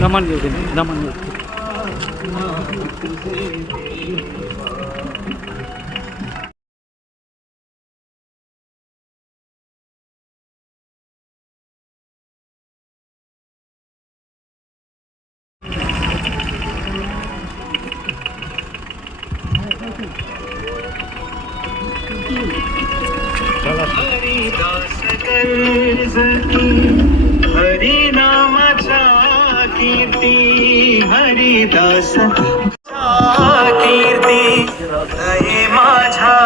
나만 여기네, 나만 여기. हरिदास. कीर्ती माझ्या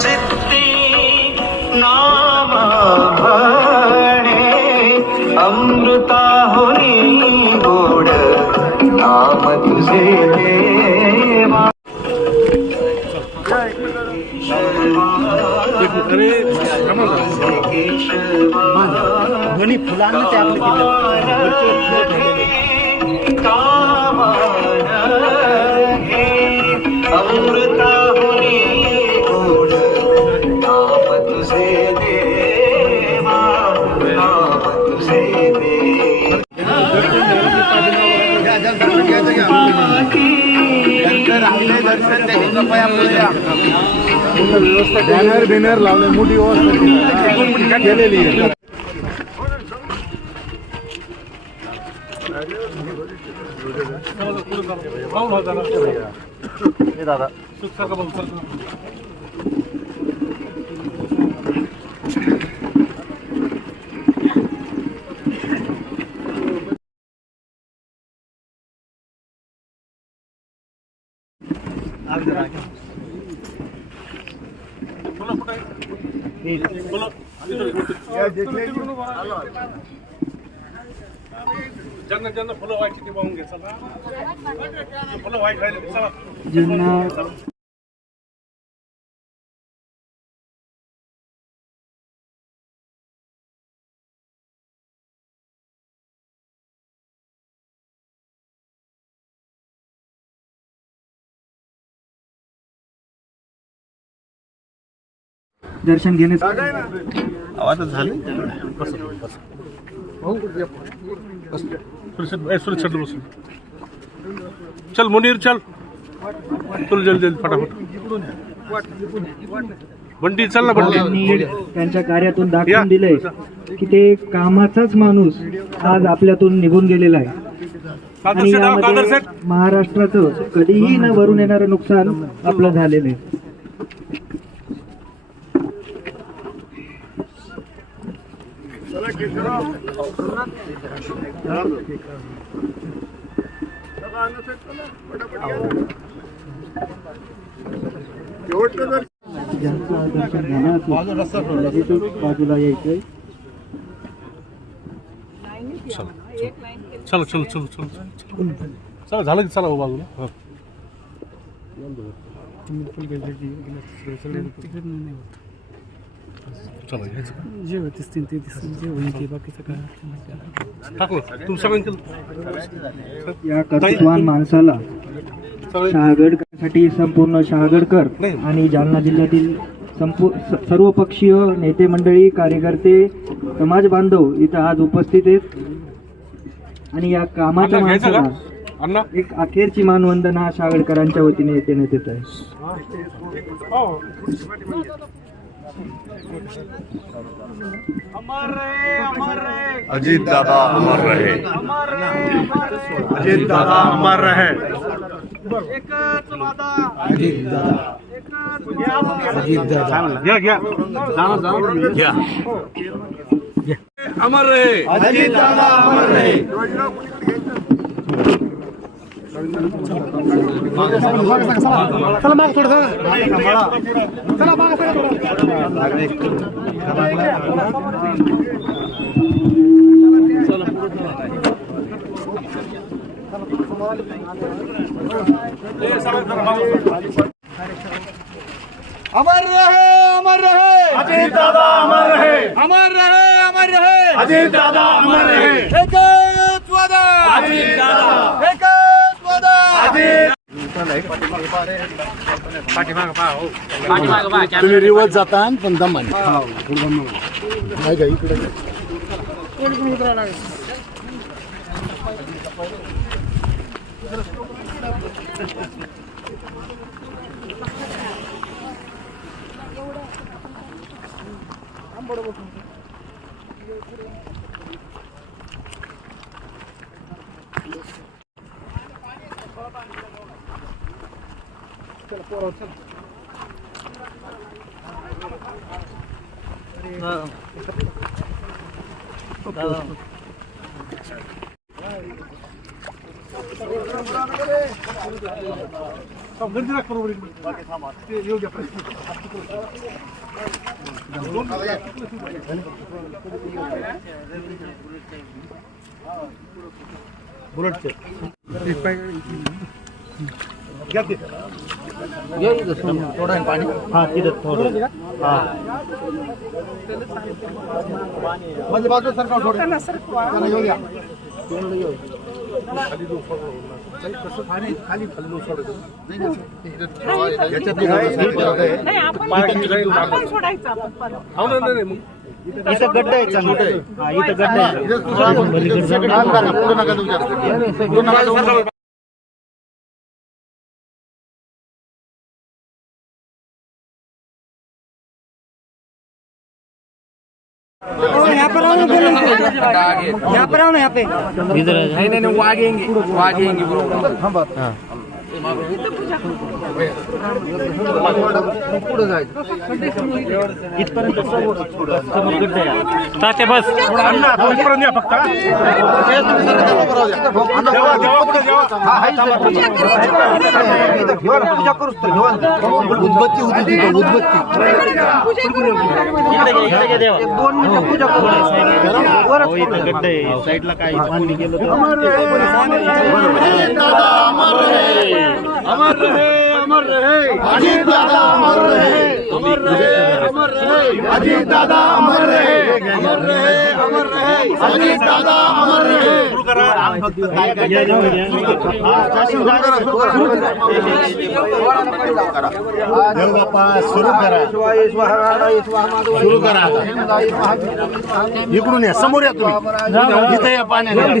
चित्ती नाम भणे अमृता होनी गोड नाम तुझे देवा. दोन्ही फुलांना ते आपले बॅनर बिनर लावले मोठी व्यवस्था केलेली आहे. ए Hello. ज्यांना ज्यांना फुलं व्हायची ती वाहून घे चला. फुलं व्हायची राहिली चला. दर्शन घेणे सुरक्षित बसून चल मुनीर चल. तुला जल्दी जल्दी फटाफट. बंडी चल ना बंडी. त्यांच्या कार्यातून दाखवून दिलंय की ते कामाचाच माणूस आज आपल्यातून निघून गेलेला आहे. आणि यामध्ये महाराष्ट्राचं कधीही न भरून येणारं नुकसान आपलं झालेलं आहे ज्यांचं दर्शन घेणं असेल, तिथून बाजूला यायचंय चलो चलो चल चल. चला झालं की चला हो बाजूला. हा. तिकडे नाही होत. का? जे होतीस ते ते बाकीचं काय टाकलं तुम्ही सगळ्यांनी केलं? या कर्तृत्वान माणसाला सगळे शहागडसाठी संपूर्ण शहागडकर. आणि जालना जिल्ह्यातील संपू स- सर्व पक्षीय नेते मंडळी कार्यकर्ते समाज बांधव इथं आज उपस्थित आहेत. आणि या कामाच्या माणसाला एक अखेरची मानवंदना शहागडकरांच्या वतीने देण्यात येत आहे. अजित दादा अमर रहे। अजित दादा अमर रहे। घ्या घ्या. जाणं जाणं घ्या। अमर रहे। अजित दादा अमर रहे। अमर रहे अमर रहे। अजित दादा अमर रहे। अमर रहे अमर रहे। अजित दादा अमर रहे। एकच वादा अजित दादा। अजित तुम्ही रिवर्स जाता पण दमान नाही का इकडे? बरोबर बाजू सरकार आपण सोडायचं आपण परत. हो ना नाही, नाही, मग. इथं गड्डा आहे चांगला. हा इथं गड्डा आहे. यहाँ पर आओ ना यहाँ पे इथपर्यंत समोर समोर गड्डा आहे इथपर्यंत या फक्त देवा, देवा, पुढे देवा. उदबत्ती होती तिथं, उदबत्ती इकडे घ्या, इकडे घ्या देवा दोन मिनिटं पूजा करू हो, इथं गड्डा आहे साईडला काय पाणी गेलं तर अजित दादा अमर रहे। अमर रहे अमर रहे। अजित दादा अमर रहे। अमर रहे अमर रहे। अजित दादा अमर रहे सुरू करा देव बाप्पा सुरू करा सुरू करा. इकडून या समोर या तुम्ही. इथे या पाण्याने.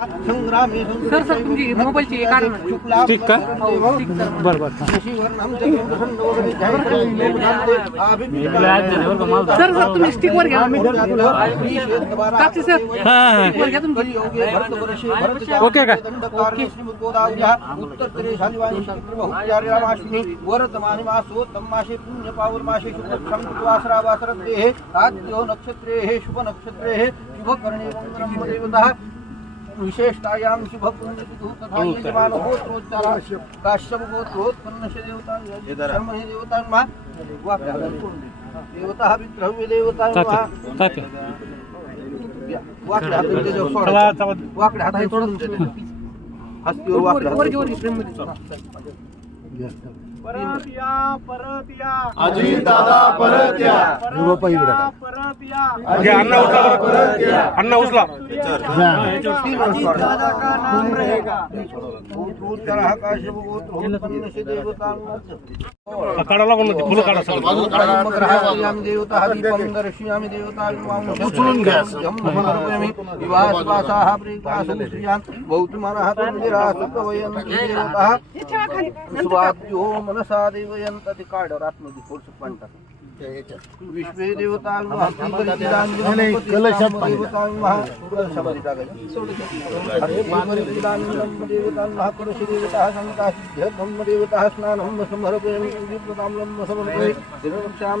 सर सर तुमची मोबाईलची एक आणा. शुक्ला बरोबर सर सर तुम्ही स्टिकवर घ्या कापसी सर. स्टिकवर घ्या तुमची ओके का वर्तमाने मासोत्तम मासे पुण्य पावर मासे शुभ वासरा वासर देहे आद्यो नक्षत्रे हे शुभ नक्षत्रे हे शुभ करणे मंगलम देवता विशेषतायां शुभ पुण्य तथा यजमान होत्रोच्चारा काश्यप गोत्रोत्पन्नश देवता धर्म हे देवता मा वाक्य देवता विद्रव्य देवता वाकडे हात त्याच्यावर सोडायचे. वाकडे हात सोडून हस्तीवर वाकडे परत या परत या. अजित दादा परत या. बाप्पा इकडे परत या. अण्णा उचला बरं. अण्णा उचला. काढा लागून ना ती फुलं काढा सगळं. उचलून घ्या. हे ठेवा खाली. स्वाद्यो मनसा देवयंत ते काढ आतमध्ये थोडस पाणी टाक. विश्वे देवता कलशात पाणी कलशामध्ये टाकायचं देवता देवता स्नानं समर्पयामि दीपताम्लं समर्पये दिनरक्षां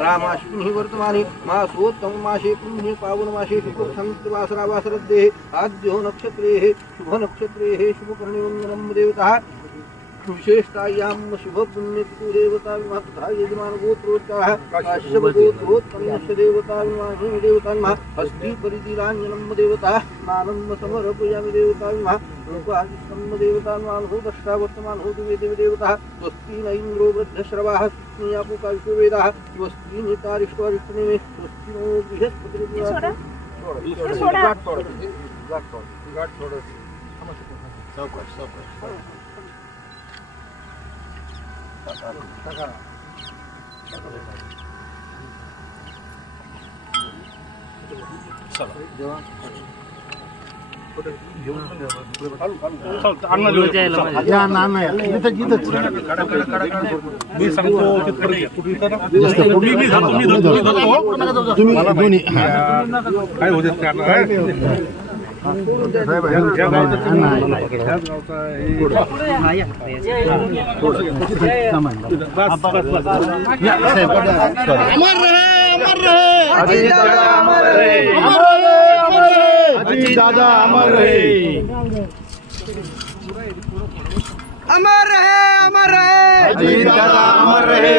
रामाश्विनी वर्तमाने मासोत्तम मासे पुण्य पावन मासे शुभ वासरा वासरद्दे आद्यो नक्षत्रे शुभ नक्षत्रे शुभकर्णे वंदनम देवता विशेषतायां शुभ पुण्य देवता तथा यजमान गोत्रोच्चारः काश्यप गोत्रोत्तमस्य देवता विमाने देवता हस्ति परिधिराञ्जनं देवता स्नानं समर्पयामि देवता विमा लोकादिष्टं देवता मानो दष्टा वर्तमान होतु मे देवी देवता स्वस्ति न इन्द्रो वृद्धश्रवाः स्वस्ति यापुका विश्ववेदाः स्वस्ति नितारिष्टवारिष्टने मे स्वस्ति नो बृहस्पतिर्विवाह सावकाश सावकाश अण्णा लिहून द्या. या ना ना या. इथं इथंच मी सांगतो तिथपर्यंत ये. कुठे इथं ना? मी मी जातो मी जातो मी जातो तुम्ही दोन्ही हा. काय होते आहे दादा अमर रहे। अमर रहे अमर रहे। अजीत दादा अमर रहे अमर रहे अमर रहे अजीत दादा अमर रहे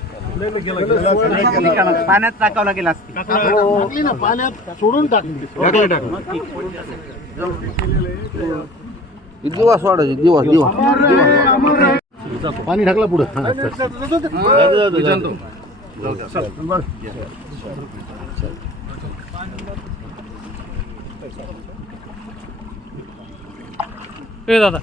टाकावं लागेल असते. टाकली ना पाण्यात सोडून टाकली. टाकली दिवस वाढायचे दिवस दिवस. पाणी टाकलं पुढं. ए दादा.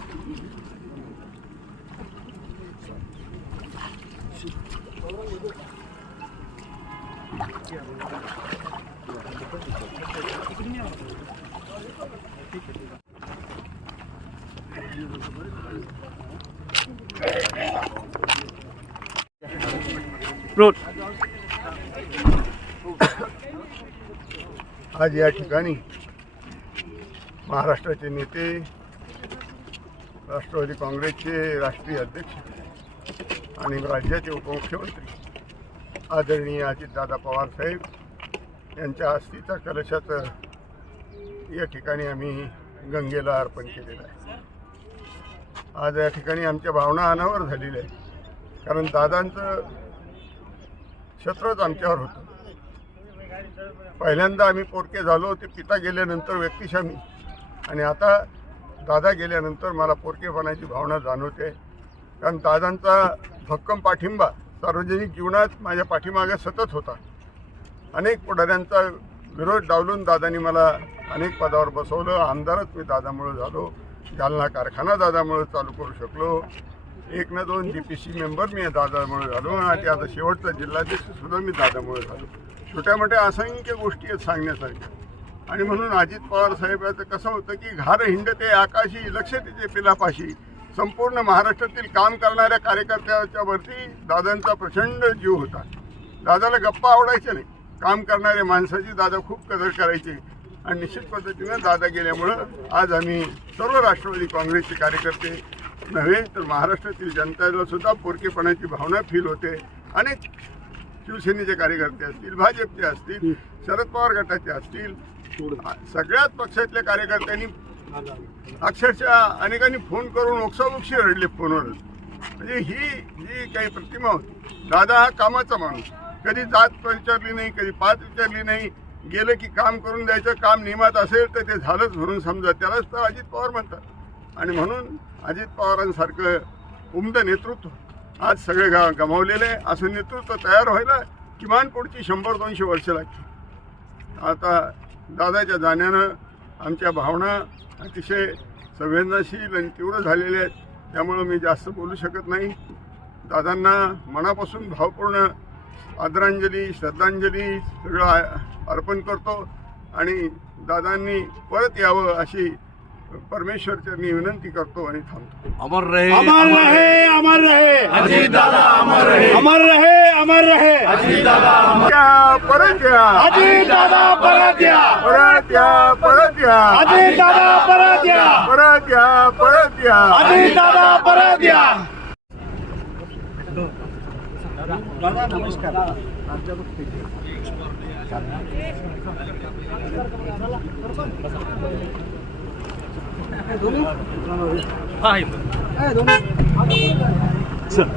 आज या ठिकाणी महाराष्ट्राचे नेते राष्ट्रवादी काँग्रेसचे राष्ट्रीय अध्यक्ष आणि राज्याचे उपमुख्यमंत्री आदरणीय अजितदादा पवार साहेब यांच्या अस्थीचा कलशाचं या ठिकाणी आम्ही गंगेला अर्पण केलेलं आहे. आज या ठिकाणी आमच्या भावना अनावर झालेल्या आहे कारण दादांचं शत्रच आमच्यावर होतं. पहिल्यांदा आम्ही पोरके झालो ते पिता गेल्यानंतर व्यक्तिशा मी आणि आता दादा गेल्यानंतर मला पोरकेपणाची भावना जाणवते. कारण दादांचा भक्कम पाठिंबा सार्वजनिक जीवनात माझ्या पाठीमागे सतत होता. अनेक पुढाऱ्यांचा विरोध डावलून दादांनी मला अनेक पदावर बसवलं. आमदारच मी दादामुळं झालो. जालना कारखाना दादामुळं चालू करू शकलो. एक ना दोन जी पी सी मेंबर मी दादामुळे झालो आणि आता शेवटचा जिल्हाध्यक्ष सुद्धा मी दादामुळे झालो. छोट्या मोठ्या असंख्य गोष्टी आहेत सांगण्यासारख्या. आणि म्हणून अजित पवार साहेबाचं कसं होतं की घार हिंडते आकाशी लक्ष तिथे पिलापाशी. संपूर्ण महाराष्ट्रातील काम करणाऱ्या कार्यकर्त्याच्या वरती दादांचा प्रचंड जीव होता. दादाला गप्पा आवडायचे नाही. काम करणाऱ्या माणसाची दादा खूप कदर करायचे. आणि निश्चित पद्धतीनं दादा गेल्यामुळं आज आम्ही सर्व राष्ट्रवादी काँग्रेसचे कार्यकर्ते नव्हे तर महाराष्ट्रातील जनतेला सुद्धा पोरकेपणाची भावना फील होते. अनेक शिवसेनेचे कार्यकर्ते असतील भाजपचे असतील शरद पवार गटाचे असतील सगळ्याच पक्षातल्या कार्यकर्त्यांनी अक्षरशः अनेकांनी फोन करून ओक्साबोक्षी रडले फोनवरच म्हणजे ही जी काही प्रतिमा होती दादा हा कामाचा माणूस. कधी जात विचारली नाही कधी पात विचारली नाही. गेलं की काम करून द्यायचं काम नियमात असेल तर ते झालंच म्हणून समजा. त्यालाच तर अजित पवार म्हणतात. आणि म्हणून अजित पवारांसारखं उमद नेतृत्व आज सगळे गा गमावलेले आहे. असं नेतृत्व तयार व्हायला किमान पुढची शंभर दोनशे वर्ष लागतील. आता दादाच्या जाण्यानं आमच्या भावना अतिशय संवेदनशील आणि तीव्र झालेल्या आहेत. त्यामुळं मी जास्त बोलू शकत नाही. दादांना मनापासून भावपूर्ण आदरांजली श्रद्धांजली सगळं अर्पण करतो आणि दादांनी परत यावं अशी परमेश्वरचरणी विनंती करतो आणि थांबतो. अमर रहे अमर रहे. अमर रहे. अजीत दादा अमर रहे. अमर रहे अमर रहे. या, परत या अजीत दादा परत या परत या परत या अजीत दादा परत या परत या परत या अजीत दादा परत या हा, इथं.